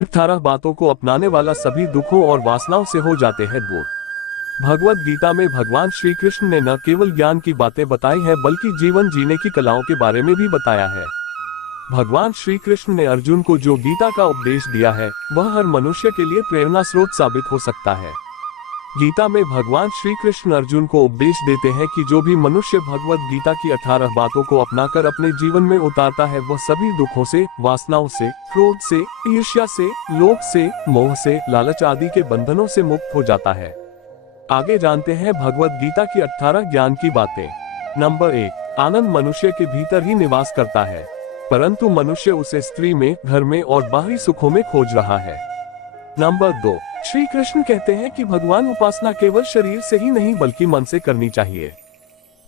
18 बातों को अपनाने वाला सभी दुखों और वासनाओं से हो जाते हैं दूर। भगवत गीता में भगवान श्री कृष्ण ने न केवल ज्ञान की बातें बताई हैं बल्कि जीवन जीने की कलाओं के बारे में भी बताया है। भगवान श्री कृष्ण ने अर्जुन को जो गीता का उपदेश दिया है वह हर मनुष्य के लिए प्रेरणा स्रोत साबित हो सकता है। गीता में भगवान श्री कृष्ण अर्जुन को उपदेश देते हैं कि जो भी मनुष्य भगवत गीता की 18 बातों को अपनाकर अपने जीवन में उतारता है वह सभी दुखों से, वासनाओं से, क्रोध से, ईर्ष्या से, लोभ से, मोह से, लालच आदि के बंधनों से मुक्त हो जाता है। आगे जानते हैं भगवत गीता की 18 ज्ञान की बातें। नंबर 1, आनंद मनुष्य के भीतर ही निवास करता है, परंतु मनुष्य उसे स्त्री में, घर में और बाहरी सुखों में खोज रहा है। नंबर 2, श्री कृष्ण कहते हैं कि भगवान उपासना केवल शरीर से ही नहीं बल्कि मन से करनी चाहिए।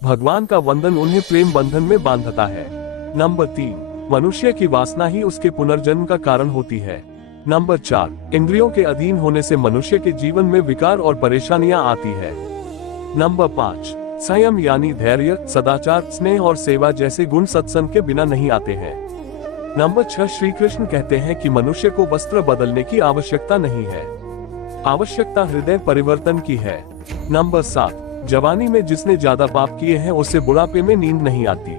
भगवान का वंदन उन्हें प्रेम बंधन में बांधता है। नंबर 3, मनुष्य की वासना ही उसके पुनर्जन्म का कारण होती है। नंबर 4, इंद्रियों के अधीन होने से मनुष्य के जीवन में विकार और परेशानियां आती है। नंबर 5, संयम यानी धैर्य, सदाचार, स्नेह और सेवा जैसे गुण सत्संग के बिना नहीं आते हैं। नंबर 6, श्री कृष्ण कहते हैं कि मनुष्य को वस्त्र बदलने की आवश्यकता नहीं है, आवश्यकता हृदय परिवर्तन की है। नंबर 7, जवानी में जिसने ज्यादा पाप किए हैं उसे बुढ़ापे में नींद नहीं आती।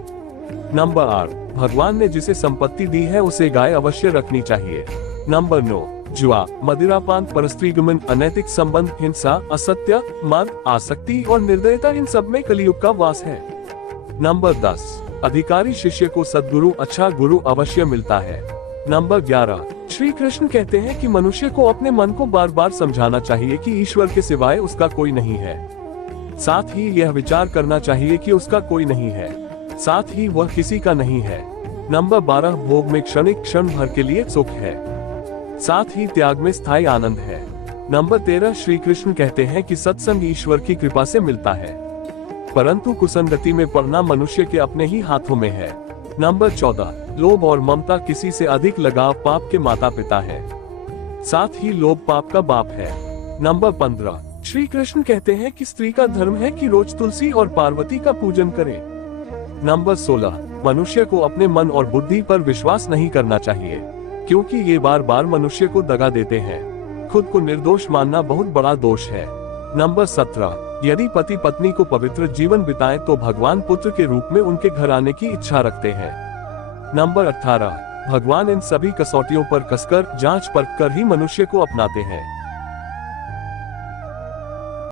नंबर 8, भगवान ने जिसे संपत्ति दी है उसे गाय अवश्य रखनी चाहिए। नंबर 9, जुआ, मदिरापान, परस्त्रीगमन, अनैतिक संबंध, हिंसा, असत्य, मद, आसक्ति और निर्दयता इन सब में कलियुग का वास है। नंबर 10, अधिकारी शिष्य को सद्गुरु, अच्छा गुरु अवश्य मिलता है। नंबर 11, श्री कृष्ण कहते हैं कि मनुष्य को अपने मन को बार बार समझाना चाहिए कि ईश्वर के सिवाय उसका कोई नहीं है। साथ ही यह विचार करना चाहिए कि उसका कोई नहीं है, साथ ही वह किसी का नहीं है। नंबर 12, भोग में क्षणिक क्षण भर के लिए सुख है, साथ ही त्याग में स्थायी आनंद है। नंबर 13, श्री कृष्ण कहते हैं कि सत्संग ईश्वर की कृपा से मिलता है, परंतु कुसंगति में पड़ना मनुष्य के अपने ही हाथों में है। नंबर 14, लोभ और ममता, किसी से अधिक लगाव पाप के माता पिता है, साथ ही लोभ पाप का बाप है। नंबर 15, श्री कृष्ण कहते हैं कि स्त्री का धर्म है कि रोज तुलसी और पार्वती का पूजन करे। नंबर 16, मनुष्य को अपने मन और बुद्धि पर विश्वास नहीं करना चाहिए, क्योंकि ये बार बार मनुष्य को दगा देते हैं। खुद को निर्दोष मानना बहुत बड़ा दोष है। नंबर 17, यदि पति पत्नी को पवित्र जीवन बिताएं तो भगवान पुत्र के रूप में उनके घर आने की इच्छा रखते हैं। नंबर 18, भगवान इन सभी कसौटियों पर कसकर, जांच परख कर ही मनुष्य को अपनाते हैं।